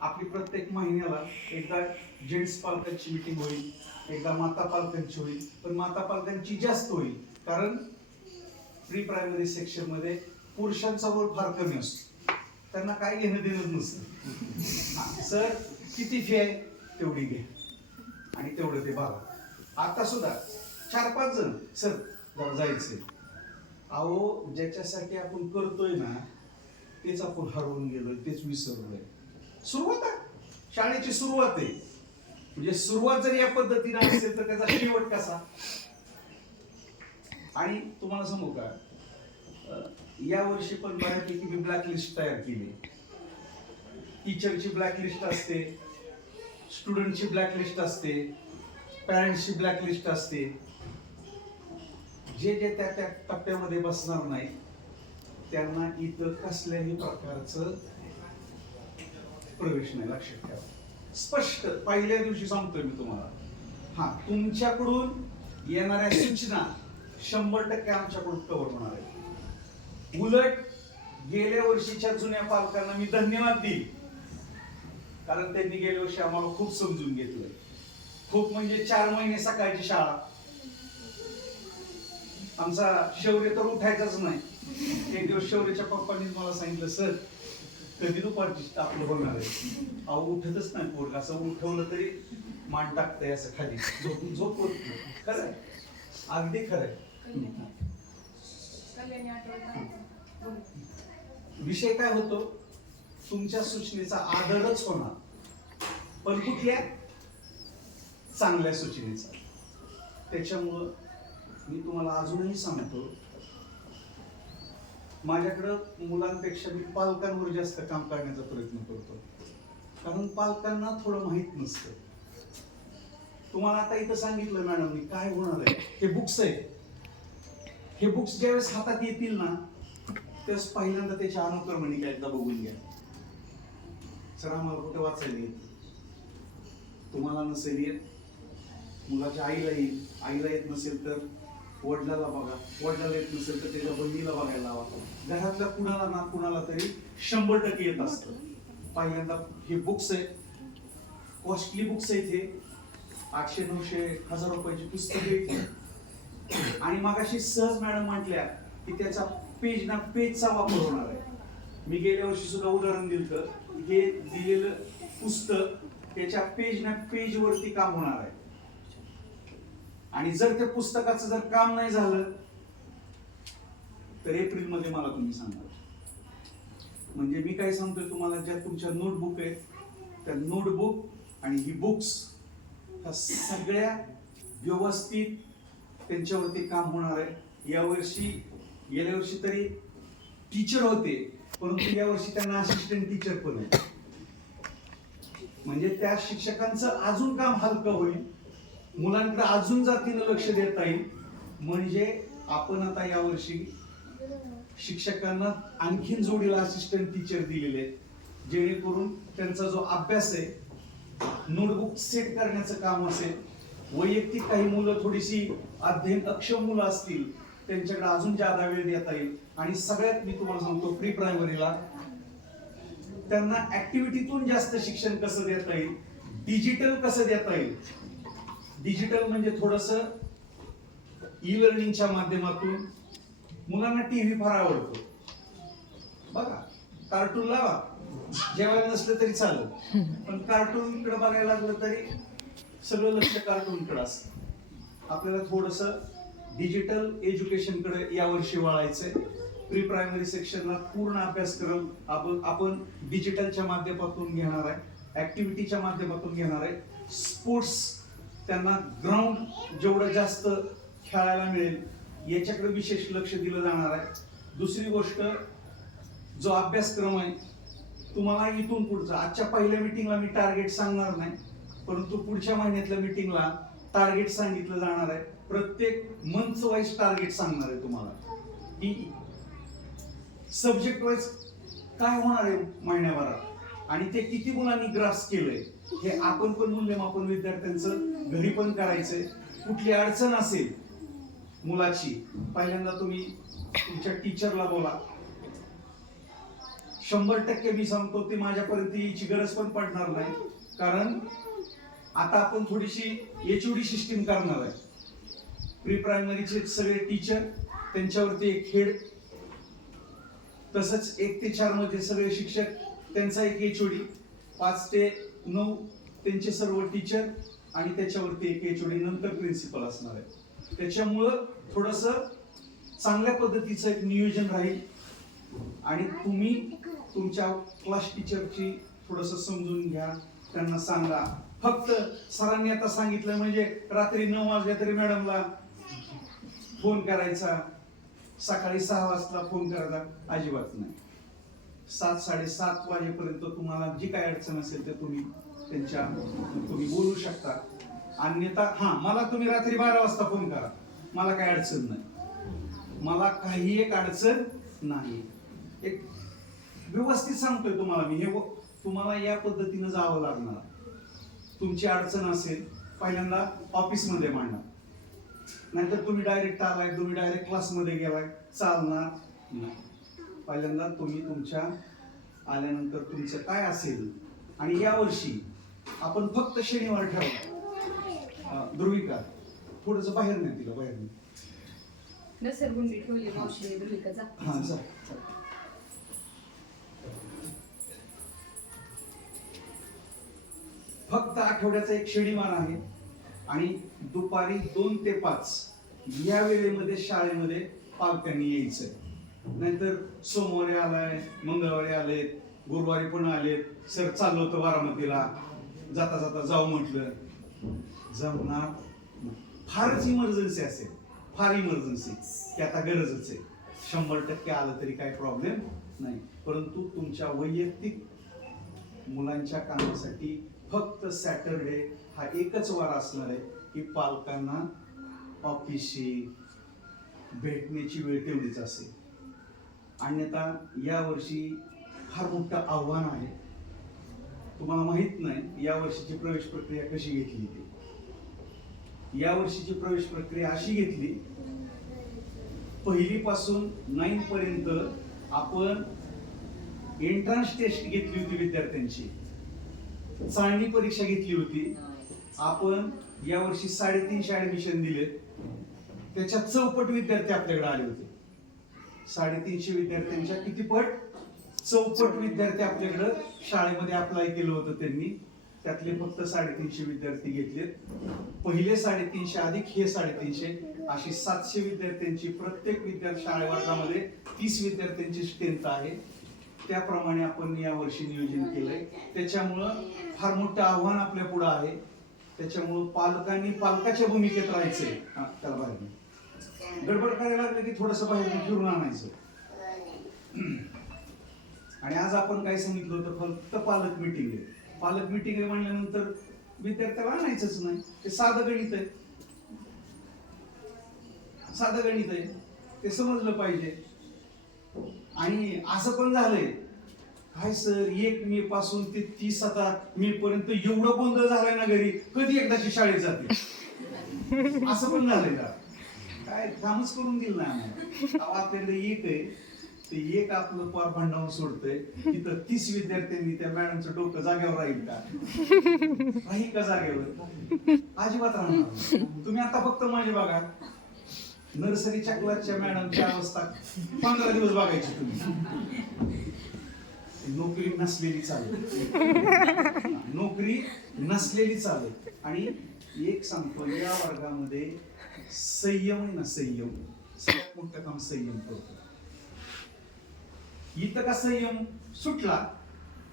आपली प्रत्येक महिन्याला एकदा जेंट्स पालकांची मीटिंग होईल एकदा माता पालकांची होईल पण माता पालकांची जास्त होईल कारण प्री प्रायमरी सेक्शनमध्ये पुरुषांचा रोल फार कमी असतो. त्यांना काय घेणं देणं नसतं. सर किती फी आहे? तेवढी घ्या. आणि तेवढं ते बघा आता सुद्धा चार पाच जण सर जरा जायचंय. अहो ज्याच्यासाठी आपण करतोय ना तेच आपण हरवून गेलोय तेच विसरलोय. सुरुवात आहे. शाळेची सुरुवात आहे. म्हणजे सुरुवात जर या पद्धतीने असेल तर त्याचा शेवट कसा? आणि तुम्हाला सांगू का? या वर्षी पण बऱ्यापैकी मी ब्लॅक लिस्ट तयार केली. टीचरची ब्लॅक लिस्ट असते. स्टुडंटची ब्लॅक लिस्ट असते. पॅरेंट्सची ब्लॅक लिस्ट असते. जे जे त्या त्या टप्प्यामध्ये बसणार नाही त्यांना इथं कसल्याही प्रकारचं प्रवेश नाही लक्षात ठेवा. स्पष्ट पहिल्या दिवशी सांगतोय मी तुम्हाला. हा तुमच्याकडून येणाऱ्या सूचना शंभर टक्के आमच्याकडून कव्हर होणार आहे उलट गेल्या वर्षीच्या जुन्या पालकांना मी धन्यवाद देईल कारण त्यांनी गेल्या वर्षी आम्हाला खूप समजून घेतलंय. खूप म्हणजे चार महिने सकाळची शाळा. आमचा शौर्य तर उठायचाच नाही. एक दिवस शौर्याच्या पप्पांनी मला सांगितलं सर कधी दुपारची आपलं होणार आहे. अहो उठतच नाही पोरग. असं उठवलं तरी मान टाकतंय असं खाली. झोपून झोप होत नाही खरंय अगदी खरंय विषय काय होतो? तुमच्या सूचनेचा आदरच होणार. पण कुठल्या? चांगल्या सूचनेचा. त्याच्यामुळं मी तुम्हाला अजूनही सांगतो माझ्याकडं मुलांपेक्षा मी पालकांवर जास्त काम करण्याचा प्रयत्न करतो. कारण पालकांना थोडं माहीत नसतं. तुम्हाला आता इथं सांगितलं मॅडम मी काय होणार आहे? हे बुक्स आहेत. हे बुक्स ज्यावेळेस हातात येतील ना त्यावेळेस पहिल्यांदा त्याच्या अनुक्रमणिका एकदा बघून घ्या. सर आम्हाला कुठे वाचायला येत तुम्हाला नसेल येत. मुलाच्या आईला येईल. आईला येत नसेल तर वडिलाला बघा. वडिलाला येत नसेल तर त्याच्या बहिणीला बघायला लावा. घरातल्या कुणाला ना कुणाला तरी शंभर टक्के येत असतं. पहिल्यांदा हे बुक्स आहेत कॉस्टली बुक्स आहेत हे. आठशे नऊशे हजार रुपयाची पुस्तके आहेत. आणि मगाशी सहज मॅडम म्हटल्या की त्याचा पेज ना पेजचा वापर होणार आहे. मी गेल्या वर्षी सुद्धा उदाहरण दिलं हे दिलेलं पुस्तक त्याच्या पेज ना पेजवरती काम होणार आहे. आणि जर त्या पुस्तकाचं जर काम नाही झालं तर एप्रिलमध्ये मला तुम्ही सांगा. म्हणजे मी काय सांगतोय तुम्हाला ज्या तुमच्या नोटबुक आहेत त्या नोटबुक आणि ही बुक्स ह्या सगळ्या व्यवस्थित त्यांच्यावरती काम होणार आहे. यावर्षी गेल्या वर्षी तरी टीचर होते परंतु यावर्षी त्यांना असिस्टंट टीचर पण आहे म्हणजे त्या शिक्षकांचं अजून काम हलकं होईल. मुलांकडे अजून जातीनं लक्ष देता येईल. म्हणजे आपण आता यावर्षी शिक्षकांना आणखीन जोडीला असिस्टंट टीचर दिलेले आहेत. जेणेकरून त्यांचा जो अभ्यास आहे नोटबुक सेट करण्याचं काम असेल वैयक्तिक काही मुलं थोडीशी अध्ययन अक्षम मुलं असतील त्यांच्याकडे अजून जादा वेळ देता येईल. आणि सगळ्यात मी तुम्हाला सांगतो प्री प्रायमरीला त्यांना ऍक्टिव्हिटीतून जास्त शिक्षण कसं देता येईल? डिजिटल कसं देता येईल? डिजिटल म्हणजे थोडस ई लर्निंगच्या माध्यमातून मुलांना टीव्ही फार आवडतो. बघा कार्टून लावा. जेवायला नसलं तरी चालेल. पण कार्टून इकडे बघायला लागलं तरी सगळं लक्ष कार्टून कडे असत. आपल्याला थोडस डिजिटल एज्युकेशनकडे यावर्षी वळायचंय. प्री प्रायमरी सेक्शनला पूर्ण अभ्यासक्रम आपण आपण डिजिटलच्या माध्यमातून घेणार आहे. ऍक्टिव्हिटीच्या माध्यमातून घेणार आहे. स्पोर्ट्स त्यांना ग्राउंड जेवढं जास्त खेळायला मिळेल याच्याकडे विशेष लक्ष दिलं जाणार आहे. दुसरी गोष्ट जो अभ्यासक्रम आहे तुम्हाला इथून पुढचा आजच्या पहिल्या मिटिंगला मी टार्गेट सांगणार नाही परंतु पुढच्या महिन्यातल्या मिटिंगला टार्गेट सांगितलं जाणार आहे. प्रत्येक मंच वाईज टार्गेट सांगणार आहे तुम्हाला. की सब्जेक्ट वाईज काय होणार आहे महिन्याभरात? आणि ते किती मुलांनी ग्रास केलंय? हे आपण पण मूल्यमापन विद्यार्थ्यांचं घरी पण करायचंय. कुठली अडचण असेल मुलाची पहिल्यांदा तुम्ही तुमच्या टीचरला बोला. शंभर टक्के मी सांगतो ती माझ्यापर्यंत यायची गरज पण पडणार नाही. कारण आता आपण थोडीशी एचओडी सिस्टीम करणार आहे. प्री प्रायमरीचे सगळे टीचर त्यांच्यावरती एक हेड तसंच एक ते चारमध्ये सगळे शिक्षक त्यांचा एक एचओडी पाच ते नऊ त्यांचे सर्व टीचर आणि त्याच्यावरती एक एचओडी नंतर प्रिन्सिपल असणार आहे त्याच्यामुळं थोडस चांगल्या पद्धतीचं एक नियोजन राहील. आणि तुम्ही तुमच्या क्लास टीचरची थोडस समजून घ्या त्यांना सांगा. फक्त सरांनी आता सांगितलं म्हणजे रात्री नऊ वाजल्या तरी मॅडमला फोन करायचा. सकाळी सहा वाजता फोन करायचा अजिबात नाही. सात साडेसात वाजेपर्यंत तुम्हाला जी काय अडचण असेल तर तुम्ही त्यांच्या तुम्ही बोलू शकता. अन्यथा हा मला तुम्ही रात्री बारा वाजता फोन करा. मला काय अडचण नाही. मला काही एक अडचण नाही. एक व्यवस्थित सांगतोय तुम्हाला मी. हे तुम्हाला या पद्धतीनं जावं लागणार. तुमची अडचण असेल पहिल्यांदा ऑफिसमध्ये मांडणार नाहीतर तुम्ही डायरेक्ट आलाय तुम्ही डायरेक्ट क्लासमध्ये गेलाय चालणार नाही. पहिल्यांदा तुम्ही तुमच्या आल्यानंतर तुमचं काय असेल? आणि यावर्षी आपण फक्त शनिवार ठेवला ध्रुविका थोडस बाहेर नाही तिला बाहेर नाही. नसरगुंडी ठेवली मावशी ध्रुविकाचा हा जा जा. फक्त आठवड्याचा एक शनिवार आहे आणि दुपारी दोन ते पाच या वेळेमध्ये शाळेमध्ये पालकांनी यायचंय नाहीतर सोमवारी आलाय मंगळवारी आलेत गुरुवारी पण आलेत सर चाललो होतं बारामतीला. जाता जाता जाऊ म्हटलं. जमणार फारच इमर्जन्सी असेल. फार इमर्जन्सी की आता गरजच आहे. शंभर टक्के आलं तरी काही प्रॉब्लेम नाही. परंतु तुमच्या वैयक्तिक मुलांच्या कामासाठी फक्त सॅटरडे हा एकच वार असणार आहे की पालकांना ऑफिसशी भेटण्याची वेळ तेवढीच असेल. अन्यथा यावर्षी फार मोठं आव्हान आहे. तुम्हाला माहीत नाही या वर्षीची प्रवेश प्रक्रिया कशी घेतली ती. या वर्षीची प्रवेश प्रक्रिया अशी घेतली पहिली पासून नाईन पर्यंत आपण एंट्रन्स टेस्ट घेतली होती विद्यार्थ्यांची. चाळणी परीक्षा घेतली होती. आपण यावर्षी साडेतीनशे ऍडमिशन दिले त्याच्यात चौपट विद्यार्थी आपल्याकडे आले होते. साडेतीनशे विद्यार्थ्यांच्या किती पट? चौपट विद्यार्थी आपल्याकडं शाळेमध्ये अप्लाय केलं होतं त्यांनी. त्यातले फक्त साडेतीनशे विद्यार्थी घेतलेत. पहिले साडेतीनशे अधिक हे साडेतीनशे. अशी सातशे विद्यार्थ्यांची प्रत्येक विद्यार्थी शाळे वर्गामध्ये तीस विद्यार्थ्यांची स्ट्रेंथ आहे. त्याप्रमाणे आपण या वर्षी नियोजन केलंय. त्याच्यामुळं फार मोठं आव्हान आपल्या पुढं आहे. त्याच्यामुळं पालकांनी पालकाच्या भूमिकेत राहायचंय. हा, त्याला बाहेर गडबड करायला लागलं की थोडस बाहेर फिरून आणायचं. आणि आज आपण काय सांगितलं होतं? फक्त पालक मिटिंग आहे. पालक मिटिंग आहे म्हणल्यानंतर विद्यार्थ्याला आणायचंच नाही. ते साधं गणित आहे. साधं गणित आहे. ते समजलं पाहिजे. आणि असं पण झालंय. काय सर एक मे पासून ते तीस आता मे पर्यंत एवढं गोंधळ झालाय ना घरी. कधी एकदाची शाळेत जाते? असं पण झालंय का? काय कामच करून गेलं ना आपल्याकडे एक आहे ते एक आपलं पार भांडावून सोडतंय. तिथं तीस विद्यार्थ्यांनी त्या मॅडमचं डोकं जागेवर राहील का? राहील का जागेवर? अजिबात राहणार तुम्ही आता फक्त माझे बघा. नर्सरीच्या क्लासच्या मॅडमची अवस्था पंधरा दिवस बघायची तुम्ही. नोकरी नसलेली चालेल नोकरी नसलेली चालेल आणि एक सांगतो या वर्गामध्ये संयम आहे ना संयम. सगळ्यात मोठं काम संयम करतो. इथं का संयम? सुटला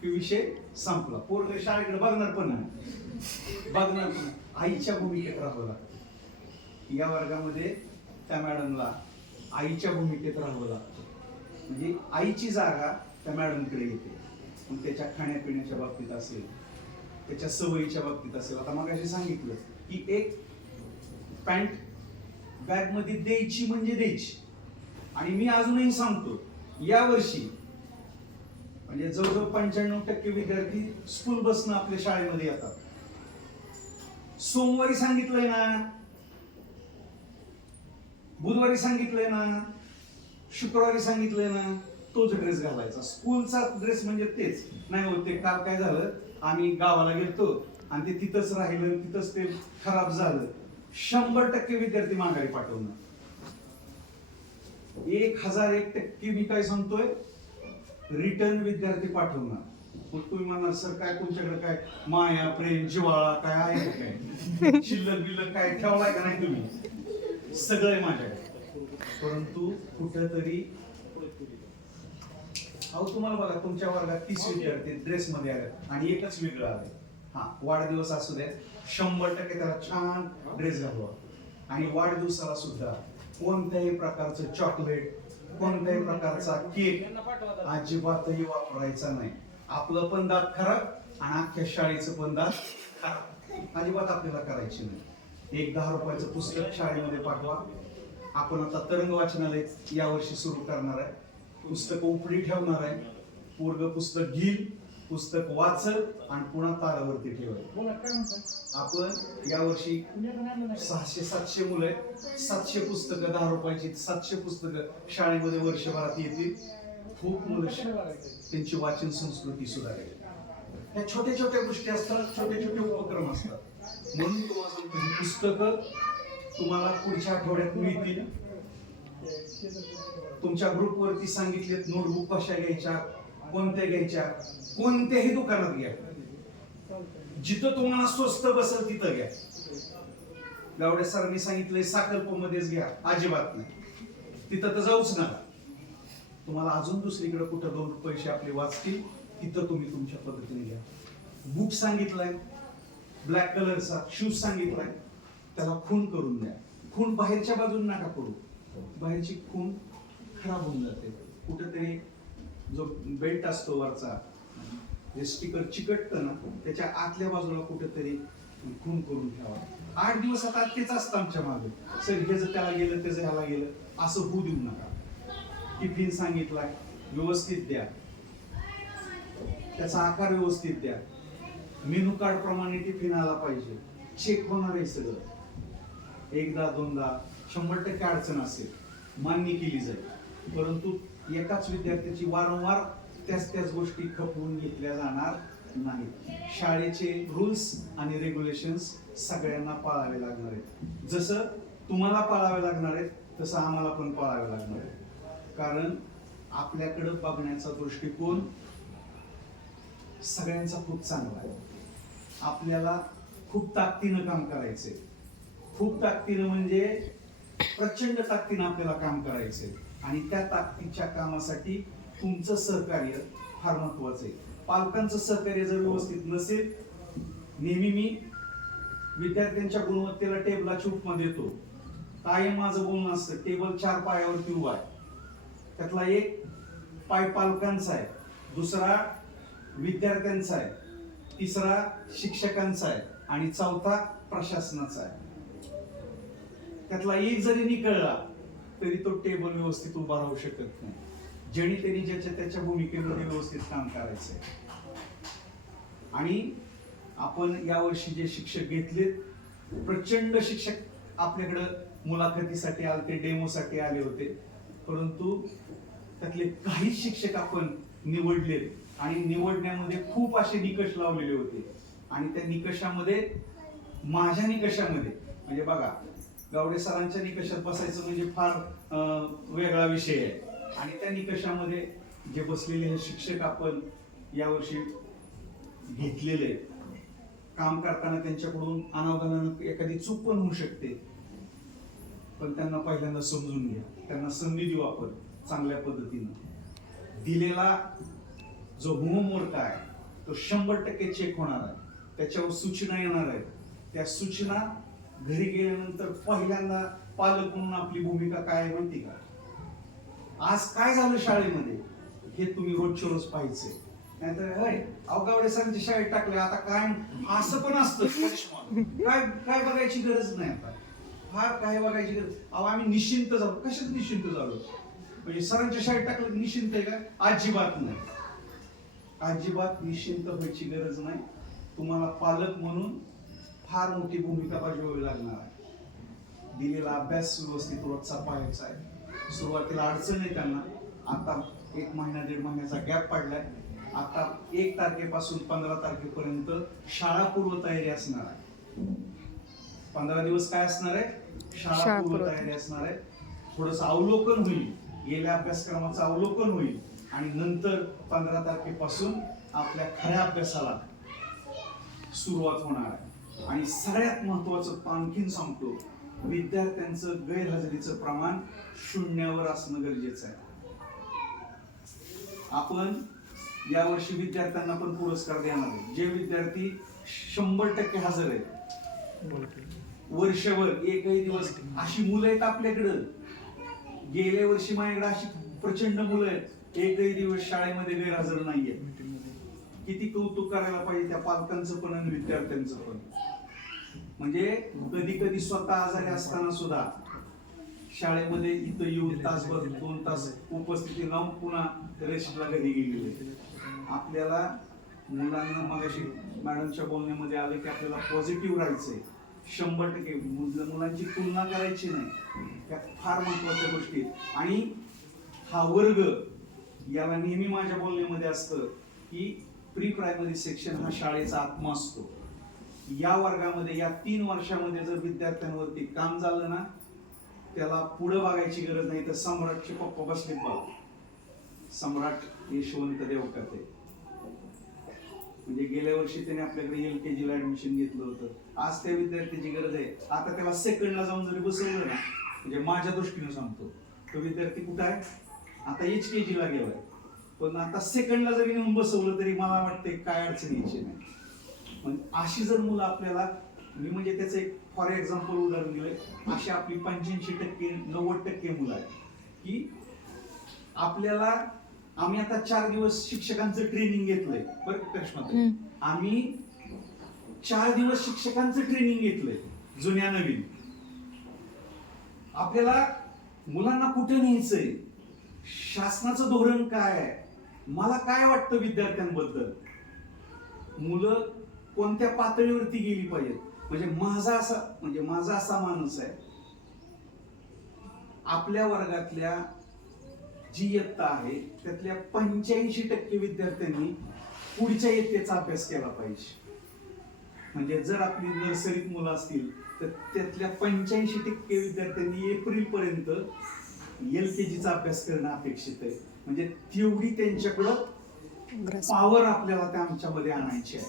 की विषय संपला. पोरग शाळेकडे बघणार पण नाही. बघणार पण आईच्या भूमिकेत राहावं लागतं. या वर्गामध्ये त्या मॅडमला आईच्या भूमिकेत राहावं लागतं. म्हणजे आईची जागा त्या मॅडमकडे येते. मग त्याच्या खाण्यापिण्याच्या बाबतीत असेल त्याच्या सवयीच्या बाबतीत असेल. आता मग सांगितलं की एक पॅन्ट बॅगमध्ये द्यायची म्हणजे द्यायची. आणि मी अजूनही सांगतो या वर्षी म्हणजे जवळजवळ पंच्याण्णव टक्के विद्यार्थी स्कूल बसनं आपल्या शाळेमध्ये येतात. सोमवारी सांगितलंय ना बुधवारी सांगितलंय ना शुक्रवारी सांगितलंय ना तोच ड्रेस घालायचा. स्कूलचा ड्रेस म्हणजे तेच. नाही होते काल काय झालं आम्ही गावाला गेलतो आणि ते तिथंच राहिलं तिथंच ते खराब झालं. शंभर टक्के विद्यार्थी माघारी पाठवणार. एक हजार एक टक्के मी काय सांगतोय? रिटर्न विद्यार्थी पाठवणार. मग तुम्ही म्हणणार सर काय तुमच्याकडे काय माया प्रेम जिवाळा काय आहे काय? शिल्लक बिल्लक काय ठेवलाय का नाही तुम्ही? सगळं माझ्याकडे. परंतु कुठंतरी अहो तुम्हाला बघा तुमच्या वर्गात तीस विद्यार्थी ड्रेस मध्ये आले आणि एकच वेगळं आलंय. हा वाढदिवस असू द्या. शंभर टक्के त्याला छान ड्रेस घालवा आणि वाढदिवसाला सुद्धा कोणत्याही प्रकारचं चॉकलेट कोणत्याही प्रकारचा केक अजिबातही वापरायचा नाही. आपलं पण दात खराब आणि अख्ख्या शाळेचं पण दात खराब. अजिबात आपल्याला करायची नाही. एक दहा रुपयाचं पुस्तक शाळेमध्ये पाठवा. आपण आता तरंग वाचनालय यावर्षी सुरू करणार आहे. पुस्तक उपडी ठेवणार आहे. पूर्ग पुस्तक घेईल. पुस्तक वाचल आणि पुन्हा तारावरती ठेवेल. आपण यावर्षी सहाशे सातशे मुलं सातशे पुस्तकं दहा रुपयाची सातशे पुस्तकं शाळेमध्ये वर्षभरात येतील. खूप मुलं त्यांची वाचन संस्कृती सुधारेल. ह्या छोट्या छोट्या गोष्टी असतात छोटे छोटे उपक्रम असतात. म्हणून तुम्हाला पुस्तकं तुम्हाला पुढच्या आठवड्यात मिळतील. तुमच्या ग्रुपवरती सांगितलेत नोटबुक कशा घ्यायच्या? कोणत्या घ्यायच्या? कोणत्याही दुकानात घ्या. जिथं तुम्हाला स्वस्त बसेल तिथं घ्या. गावड्या सरांनी सांगितलंय साकल्प मध्येच घ्या. अजिबात नाही. तिथं तर जाऊच नका. तुम्हाला अजून दुसरीकडे कुठं दोन पैसे आपले वाचतील तिथं तुम्ही तुमच्या पद्धतीने घ्या. बुक सांगितलाय ब्लॅक कलरचा शूज सांगितलाय त्याला खून करून द्या. खून बाहेरच्या बाजून नका करू बाहेरची खून खराब होऊन जाते. कुठेतरी जो बेल्ट असतो वरचा जे स्टिकर चिकटतं ना त्याच्या आतल्या बाजूला कुठेतरी खून करून ठेवा. आठ दिवस आता तेच असतं आमच्या मागे. सर हे जर त्याला गेलं त्याचं ह्याला गेलं असं होऊ देऊ नका. टिफिन सांगितलाय व्यवस्थित द्या. त्याचा आकार व्यवस्थित द्या. मेनू कार्ड प्रमाणे टिफिन आला पाहिजे. चेक होणार आहे सगळं. एकदा दोनदा शंभर टक्के अडचण असेल. मान्य केली जाईल. परंतु एकाच विद्यार्थ्याची वारंवार त्याच त्याच गोष्टी खपवून घेतल्या जाणार नाहीत. शाळेचे रूल्स आणि रेग्युलेशन्स सगळ्यांना पाळावे लागणार आहेत. जसं तुम्हाला पाळावे लागणार आहेत तसं आम्हाला पण पाळावे लागणार आहे कारण आपल्याकडं बघण्याचा दृष्टिकोन सगळ्यांचा खूप चांगला आहे. आपल्याला खूप ताकदीनं काम करायचंय. खूप ताकदीनं म्हणजे प्रचंड ताकदीनं आपल्याला काम करायचंय. आणि त्या ताकदीच्या कामासाठी तुमचं सहकार्य फार महत्वाचं आहे. पालकांचं सहकार्य जर व्यवस्थित नसेल नेहमी मी विद्यार्थ्यांच्या गुणवत्तेला टेबलाची उपमा देतो. कायम माझं बोलणं असतं टेबल चार पायावरती उभा आहे. त्यातला एक पाय पालकांचा आहे दुसरा विद्यार्थ्यांचा आहे तिसरा शिक्षकांचा आहे आणि चौथा प्रशासनाचा आहे. त्यातला एक जरी निकळला तरी तो टेबल व्यवस्थित उभा राहू शकत नाही. जेणे त्यांनी ज्याच्या त्याच्या भूमिकेमध्ये व्यवस्थित काम करायचंय. आणि आपण यावर्षी जे शिक्षक घेतलेत प्रचंड शिक्षक आपल्याकडं मुलाखतीसाठी आले डेमोसाठी आले होते. परंतु त्यातले काही शिक्षक आपण निवडले आणि निवडण्यामध्ये खूप असे निकष लावलेले होते. आणि त्या निकषामध्ये माझ्या निकषामध्ये म्हणजे बघा गावडे सरांच्या निकषात बसायचं म्हणजे फार वेगळा विषय आहे. आणि त्या निकषामध्ये जे बसलेले हे शिक्षक आपण यावर्षी घेतलेले काम करताना त्यांच्याकडून अनावधानानं एखादी चूक पण होऊ शकते. पण त्यांना पहिल्यांदा समजून घ्या. त्यांना संधी देऊ आपण चांगल्या पद्धतीनं. दिलेला जो होमवर्क आहे तो शंभर टक्के चेक होणार आहे. त्याच्यावर सूचना येणार आहेत त्या सूचना घरी गेल्यानंतर पहिल्यांदा पालक म्हणून आपली भूमिका काय आहे माहिती का? आज काय झालं शाळेमध्ये? हे तुम्ही रोजच्या रोज पाहायचे. नाहीतर होय अवगावडे सरांच्या शाळेत टाकले आता काय? असं पण असतं. काय काय बघायची गरज नाही आता. फार काय बघायची गरज? अहो आम्ही निश्चिंत झालो. कशात निश्चिंत झालो? म्हणजे सरांच्या शाळेत टाकलं निश्चिंत आहे का? अजिबात नाही. अजिबात निश्चिंत व्हायची गरज नाही. तुम्हाला पालक म्हणून फार मोठी भूमिका बजावावी लागणार आहे. दिलेला अभ्यास व्यवस्थित रोजचा पाहायचा आहे. सुरुवातीला अडचण आहे त्यांना. आता एक महिना दीड महिन्याचा गॅप पडलाय. आता एक तारखेपासून पंधरा तारखेपर्यंत शाळा पूर्व तयारी असणार आहे. पंधरा दिवस काय असणार आहे? शाळा पूर्व. तयारी असणार आहे. थोडस अवलोकन होईल. गेल्या अभ्यासक्रमाचं अवलोकन होईल. आणि नंतर पंधरा तारखेपासून आपल्या खऱ्या अभ्यासाला सुरुवात होणार आहे. आणि सगळ्यात महत्वाचं आणखीन सांगतो विद्यार्थ्यांचं गैरहजेरीचं प्रमाण शून्यावर असणं गरजेचं आहे. आपण यावर्षी विद्यार्थ्यांना पण पुरस्कार देणार आहे. जे विद्यार्थी शंभर टक्के हजर आहेत. वर्षभर एकही दिवस अशी मुलं आहेत आपल्याकडं. गेल्या वर्षी माझ्याकडे अशी प्रचंड मुलं आहेत. एकही दिवस शाळेमध्ये गैरहजर नाहीये किती कौतुक करायला पाहिजे त्या पालकांचं पण आणि विद्यार्थ्यांचं पण? म्हणजे कधी कधी स्वतः आजारी असताना सुद्धा शाळेमध्ये इथं येऊन तासभर दोन तास उपस्थिती लावून पुन्हा रेस्टला घरी गेलेले आपल्याला मुलांना मगाशी मॅडमच्या बोलण्यामध्ये आलं की आपल्याला पॉझिटिव्ह राहायचंय. शंभर टक्के. मुल- मुलांची तुलना करायची नाही. त्या फार महत्त्वाच्या गोष्टी आणि हा वर्ग याला नेहमी माझ्या बोलण्यामध्ये असतं की प्री प्रायमरी सेक्शन हा शाळेचा आत्मा असतो. या वर्गामध्ये या तीन वर्षामध्ये जर विद्यार्थ्यांवरती काम झालं ना त्याला पुढं बघायची गरज नाही तर सम्राटचे पप्पा बसले बघ सम्राट यशवंत देवकाते. म्हणजे गेल्या वर्षी त्याने आपल्याकडे एल के जीला ऍडमिशन घेतलं होतं. आज त्या विद्यार्थ्याची गरज आहे. आता त्याला सेकंडला जाऊन जरी बसवलं ना म्हणजे माझ्या दृष्टीने सांगतो तो विद्यार्थी कुठं आहे? आता एच के जीला गेलाय. पण आता सेकंडला जरी नेऊन बसवलं तरी मला वाटते काय अडचण यायची नाही. म्हणजे अशी जर मुलं आपल्याला मी म्हणजे त्याचं एक फॉर एक्झाम्पल उदाहरण दिलंय. अशी आपली पंच्याऐंशी टक्के नव्वद टक्के मुलं आहेत. की आपल्याला आम्ही आता चार दिवस शिक्षकांचं ट्रेनिंग घेतलंय. बरं? हम्म. आम्ही चार दिवस शिक्षकांचं ट्रेनिंग घेतलंय जुन्या नवीन. आपल्याला मुलांना कुठे न्यायचंय? शासनाचं धोरण काय आहे? मला काय वाटतं विद्यार्थ्यांबद्दल? मुलं कोणत्या पातळीवरती गेली पाहिजेत? म्हणजे माझा असा म्हणजे माझा असा माणूस आहे. आपल्या वर्गातल्या जी इयत्ता आहे त्यातल्या पंच्याऐंशी टक्के विद्यार्थ्यांनी पुढच्या इयत्तेचा अभ्यास केला पाहिजे. म्हणजे जर आपली नर्सरीत मुलं असतील तर त्यातल्या पंच्याऐंशी टक्के विद्यार्थ्यांनी एप्रिल पर्यंत एल के जीचा अभ्यास करणं अपेक्षित आहे. म्हणजे तेवढी त्यांच्याकडं पॉवर आपल्याला त्या आमच्यामध्ये आणायची आहे.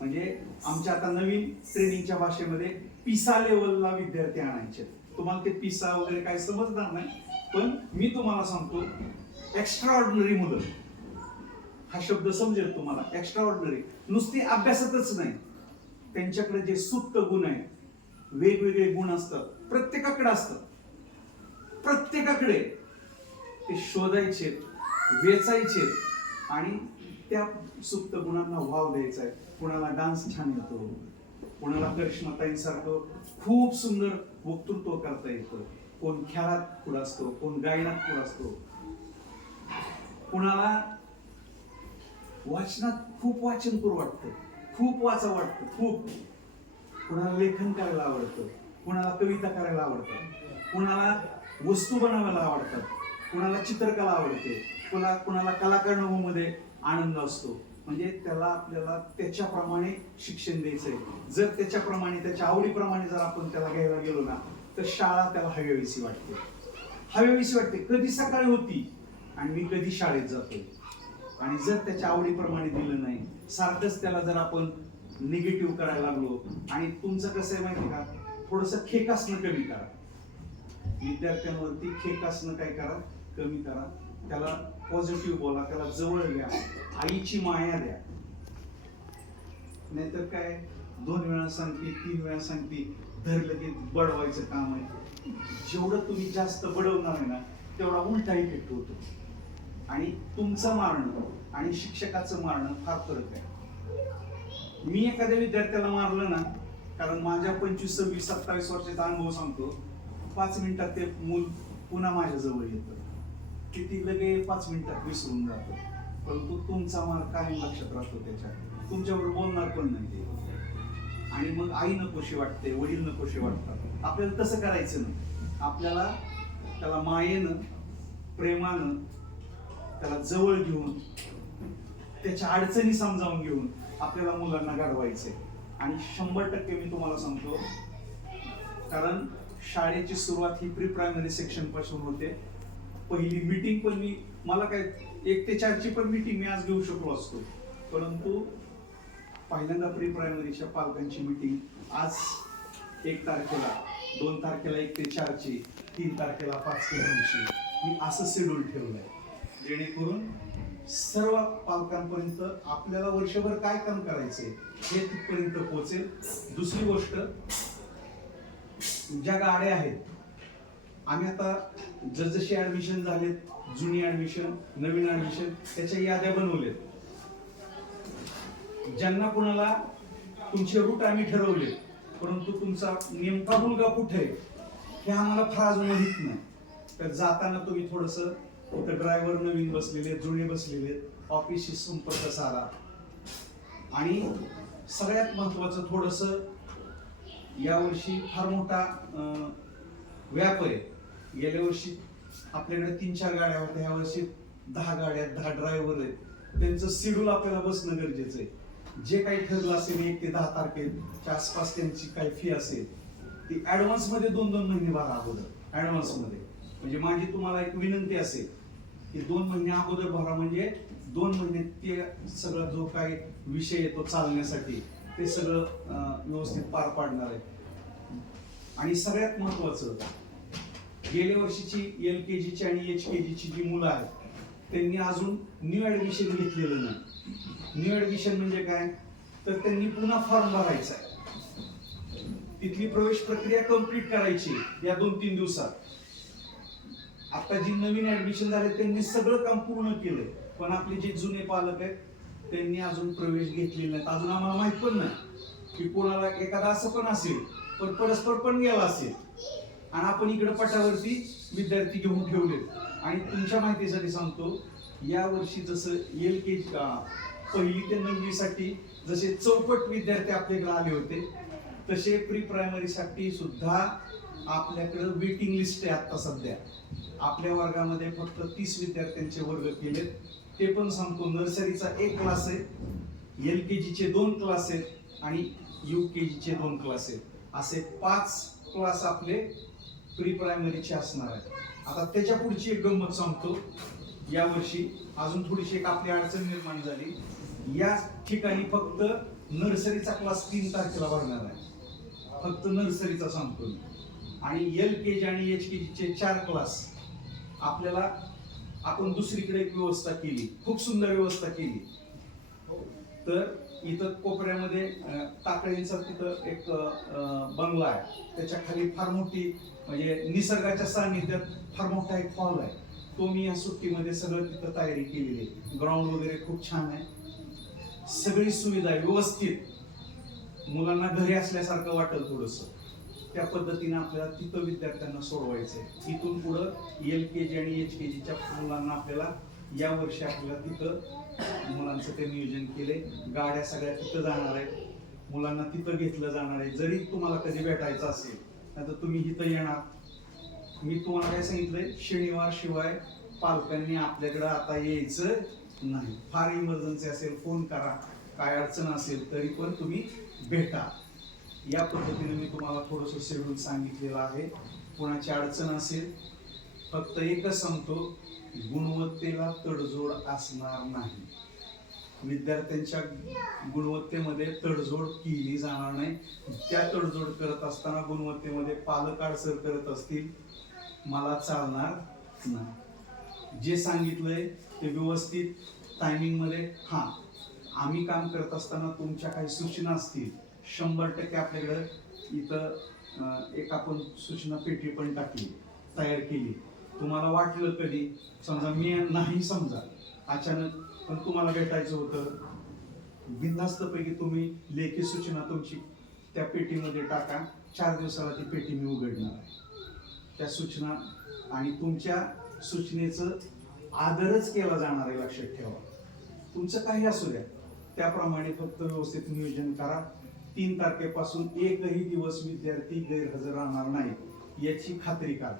म्हणजे आमच्या आता नवीन ट्रेनिंगच्या भाषेमध्ये पिसा लेवलला विद्यार्थी आणायचे आहेत. तुम्हाला ते पिसा वगैरे काय समजणार नाही पण मी तुम्हाला सांगतो एक्स्ट्रा ऑर्डिनरी मुलं. हा शब्द समजेल तुम्हाला एक्स्ट्रा ऑर्डिनरी नुसती अभ्यासातच नाही. त्यांच्याकडे जे सुप्त गुण आहेत वेगवेगळे गुण असतात प्रत्येकाकडे असतात. प्रत्येकाकडे ते शोधायचे वेचायचे. आणि त्या सुप्त गुणांना वाव द्यायचा आहे. कुणाला डान्स छान येतो कुणाला करिश्माताईंसारखं खूप सुंदर वक्तृत्व करता येतं. कोण खेळात पुढं असतो कोण गायनात पुढं असतो. कुणाला वाचनात खूप वाचन करू वाटतं खूप वाचा वाटतं खूप. कुणाला लेखन करायला आवडतं कुणाला कविता करायला आवडतं कुणाला वस्तू बनवायला आवडतात कुणाला चित्रकला आवडते कुणा कुणाला कलाकारमध्ये आनंद असतो. म्हणजे त्याला आपल्याला त्याच्याप्रमाणे शिक्षण द्यायचंय. जर त्याच्याप्रमाणे त्याच्या आवडीप्रमाणे जर आपण त्याला घ्यायला गेलो ना तर शाळा त्याला हव्याविसी वाटते. हव्याविसी वाटते. कधी सकाळी होती आणि मी कधी शाळेत जातोय. आणि जर त्याच्या आवडीप्रमाणे दिलं नाही सारखंच त्याला जर आपण निगेटिव्ह करायला लागलो आणि तुमचं कसं आहे माहिती का? थोडस खेक असणं कमी करा. विद्यार्थ्यांवरती खेक असणं काय करा? कमी करा. त्याला पॉझिटिव्ह बोला त्याला जवळ घ्या. आईची माया द्या. नाहीतर काय? दोन वेळा सांगते तीन वेळा सांगते धरलं की बडवायचं काम आहे. जेवढं तुम्ही जास्त बडवणार आहे ना तेवढा उलटा इफेक्ट होतो. आणि तुमचं मारणं आणि शिक्षकाचं मारणं फार फरक आहे. मी एखाद्या विद्यार्थ्याला मारलं ना कारण माझ्या पंचवीस सव्वीस सत्तावीस वर्षाचा अनुभव सांगतो पाच मिनिटात ते मूल पुन्हा माझ्याजवळ येतं. किती लगे पाच मिनिटात विसरून जातं. परंतु तुमचा मार कायम लक्षात राहतो त्याच्या तुमच्याबरोबर बोलणार पण नाही ते? आणि मग आई नकोशी वाटते वडील नकोशी वाटतात. आपल्याला तसं करायचं नाही. आपल्याला त्याला मायेनं प्रेमानं त्याला जवळ घेऊन त्याच्या अडचणी समजावून घेऊन आपल्याला मुलांना घडवायचंय. आणि शंभर टक्के मी तुम्हाला सांगतो कारण शाळेची सुरुवात ही प्री प्रायमरी सेक्शनपासून होते. पहिली मीटिंग पण मी मला काय एक ते चारची पण मीटिंग मी आज घेऊ शकलो असतो. परंतु पहिल्यांदा प्री प्रायमरीच्या पालकांची मीटिंग आज एक तारखेला दोन तारखेला एक ते चारची तीन तारखेला पाच ते दोनची. मी असं शेड्यूल आहे जेणेकरून सर्व पालकांपर्यंत आपल्याला वर्षभर काय काम करायचे हे तिथपर्यंत पोहोचेल. दुसरी गोष्ट ज्या गाड्या आहेत आम्ही आता जसजशी ऍडमिशन झालेत जुनी ऍडमिशन नवीन ऍडमिशन त्याच्या याद्या बनवलेत. ज्यांना कोणाला तुमचे रूट आम्ही ठरवले परंतु तुमचा नेमका मुलगा कुठे आहे हे आम्हाला फार अजून माहीत नाही. तर जाताना तुम्ही थोडस इथं ड्रायव्हर नवीन बसलेले आहेत, जुने बसलेले आहेत, ऑफिसशी संपर्क साधा. आणि सगळ्यात महत्वाचं थोडस यावर्षी फार मोठा व्याप आहे. गेल्या वर्षी आपल्याकडे तीन चार गाड्या होत्या. ह्या वर्षी दहा गाड्या आहेत, दहा ड्रायव्हर आहेत. त्यांचं शेड्यूल आपल्याला बसणं गरजेचं आहे. जे काही ठरलं असेल एक ते दहा तारखेच्या आसपास त्यांची काही फी असेल ती ऍडव्हान्समध्ये दोन दोन महिने भरा अगोदर. ऍडव्हान्समध्ये. म्हणजे माझी तुम्हाला एक विनंती असेल की दोन महिने अगोदर भरा. म्हणजे दोन महिने ते सगळं जो काही विषय येतो चालण्यासाठी ते सगळं व्यवस्थित पार पाडणार आहे. आणि सगळ्यात महत्वाचं गेल्या वर्षीची एल के जीची आणि एच के जीची जी मुलं आहेत त्यांनी अजून न्यू ऍडमिशन घेतलेलं नाही. न्यू ऍडमिशन म्हणजे काय? तर त्यांनी पुन्हा फॉर्म भरायचा आहे. तिथली प्रवेश प्रक्रिया कंप्लीट करायची या दोन तीन दिवसात. आता जी नवीन ऍडमिशन झाले त्यांनी सगळं काम पूर्ण केलंय. पण आपले जे जुने पालक आहेत त्यांनी अजून प्रवेश घेतलेला नाही. अजून आम्हाला माहीत पण नाही की कोणाला एखादा असं पण असेल पण परस्पर पण गेला असेल आणि आपण इकडे पटावरती विद्यार्थी घेऊन ठेवलेत. आणि तुमच्या माहितीसाठी सांगतो या वर्षी जसं एल के पहिली ते नववीसाठी जसे चौपट विद्यार्थी आपल्याकडे आले होते तसे प्री प्रायमरीसाठी सुद्धा आपल्याकडं वेटिंग लिस्ट आहे आता सध्या. आपल्या वर्गामध्ये फक्त तीस विद्यार्थ्यांचे वर्ग केलेत. ते पण सांगतो नर्सरीचा एक क्लास आहे एल के जीचे दोन क्लास आहेत आणि यू के जीचे दोन क्लास आहेत. असे पाच क्लास आपले प्री प्रायमरीचे असणार आहेत. आता त्याच्या पुढची एक गंमत सांगतो. यावर्षी अजून थोडीशी एक आपली अडचण निर्माण झाली. या ठिकाणी फक्त नर्सरीचा क्लास तीन तारखेला भरणार आहे. फक्त नर्सरीचा सांगतो मी. आणि एल के जी आणि एच के जीचे चार क्लास आपल्याला आपण दुसरीकडे एक व्यवस्था केली. खूप सुंदर व्यवस्था केली. तर इथं कोपऱ्यामध्ये अं, टाकळींचा तिथं एक बंगला आहे. त्याच्याखाली फार मोठी म्हणजे निसर्गाच्या सानिध्यात फार मोठा एक हॉल आहे. तो मी या सुट्टीमध्ये सगळं तिथं तयारी केलेली आहे. ग्राउंड वगैरे खूप छान आहे. सगळी सुविधा आहे व्यवस्थित. मुलांना घरी असल्यासारखं वाटेल थोडस. त्या पद्धतीने आपल्याला तिथं विद्यार्थ्यांना सोडवायचं आहे इथून पुढं एल के जी आणि एच के जीच्या मुलांना आपल्याला या वर्षी आपल्याला तिथं मुलांचं ते नियोजन केले. गाड्या सगळ्या तिथं जाणार आहेत. मुलांना तिथं घेतलं जाणार आहे. जरी तुम्हाला कधी भेटायचं असेल नाही तर तुम्ही इथं येणार. मी तुम्हाला काय सांगितलंय? शनिवार शिवाय पालकांनी आपल्याकडं आता यायचं नाही. फार इमर्जन्सी असेल फोन करा. काय अडचण असेल तरी पण तुम्ही भेटा. या पद्धतीने मी तुम्हाला थोडंसं शेड्यूल सांगितलेलं आहे. कोणाची अडचण असेल फक्त एकच सांगतो. गुणवत्तेला तडजोड असणार नाही. विद्यार्थ्यांच्या गुणवत्तेमध्ये तडजोड केली जाणार नाही. त्या तडजोड करत असताना गुणवत्तेमध्ये पालक अडसर करत असतील मला चालणार नाही. जे सांगितलंय ते व्यवस्थित टायमिंगमध्ये हां आम्ही काम करत असताना तुमच्या काही सूचना असतील शंभर टक्के आपल्याकडं इथं एक आपण सूचना पेटी पण टाकली तयार केली. तुम्हाला वाटलं कधी? समजा मी नाही समजा अचानक पण तुम्हाला भेटायचं होतं. बिनधास्तपैकी तुम्ही लेखी सूचना तुमची त्या पेटीमध्ये टाका. चार दिवसाला ती पेटी मी उघडणार आहे. त्या सूचना आणि तुमच्या सूचनेचं आदरच केला जाणार आहे लक्षात ठेवा. तुमचं काही असू द्या. त्याप्रमाणे फक्त व्यवस्थित नियोजन करा. तीन तारखेपासून एकही दिवस विद्यार्थी गैरहजर राहणार नाही याची खात्री करा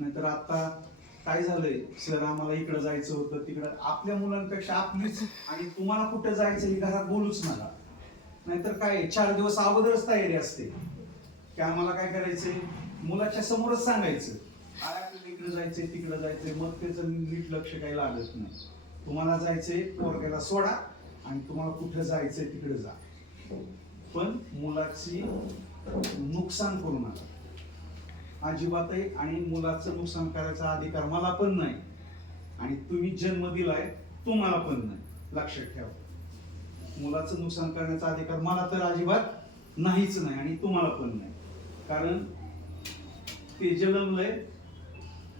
नाहीतर आता काय झालंय? सर आम्हाला इकडं जायचं होतं तिकडं. आपल्या मुलांपेक्षा आपलीच आणि तुम्हाला कुठं जायचं हे घरात बोलूच नका. नाहीतर काय चार दिवस अगोदरच तयारी असते. की आम्हाला काय करायचंय? मुलाच्या समोरच सांगायचं. काय आपल्याला इकडे जायचंय तिकडे जायचंय. मग त्याचं नीट लक्ष काही लागत नाही. तुम्हाला जायचंय पोरग्याला सोडा आणि तुम्हाला कुठं जायचंय तिकडे जा. पण मुलाची नुकसान करू नका. अजिबातही आणि मुलाचं नुकसान करायचा अधिकार मला पण नाही. आणि तुम्ही जन्म दिलाय तुम्हाला पण नाही. लक्षात ठेवा. मुलाचं नुकसान करण्याचा अधिकार मला तर अजिबात नाहीच नाही आणि तुम्हाला पण नाही. कारण ते जन्मलंय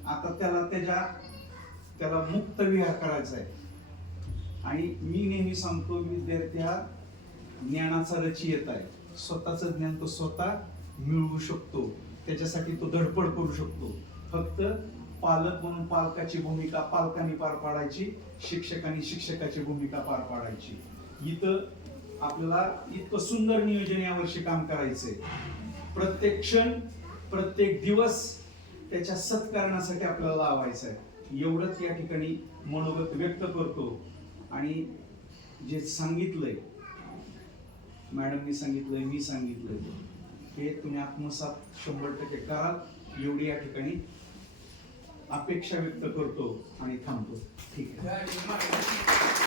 आता त्याला त्याच्या त्याला मुक्त विहार करायचा आहे. आणि मी नेहमी सांगतो विद्यार्थ्या ज्ञानाचा रची येत आहे. स्वतःचं ज्ञान तो स्वतः मिळवू शकतो. त्याच्यासाठी तो धडपड करू शकतो. फक्त पालक म्हणून पालकाची भूमिका पालकांनी पार पाडायची शिक्षकांनी शिक्षकाची भूमिका पार पाडायची. इथं आपल्याला इतकं सुंदर नियोजन यावर्षी काम करायचंय. प्रत्येक क्षण प्रत्येक दिवस त्याच्या सत्कारणासाठी आपल्याला लावायचं आहे एवढंच या ठिकाणी मनोगत व्यक्त करतो. आणि जे सांगितलंय मॅडमनी सांगितलंय मी सांगितलंय. हे तुम्ही आत्मसात शंभर टक्के कराल. एवढी या ठिकाणी अपेक्षा व्यक्त करतो आणि थांबतो. ठीक आहे.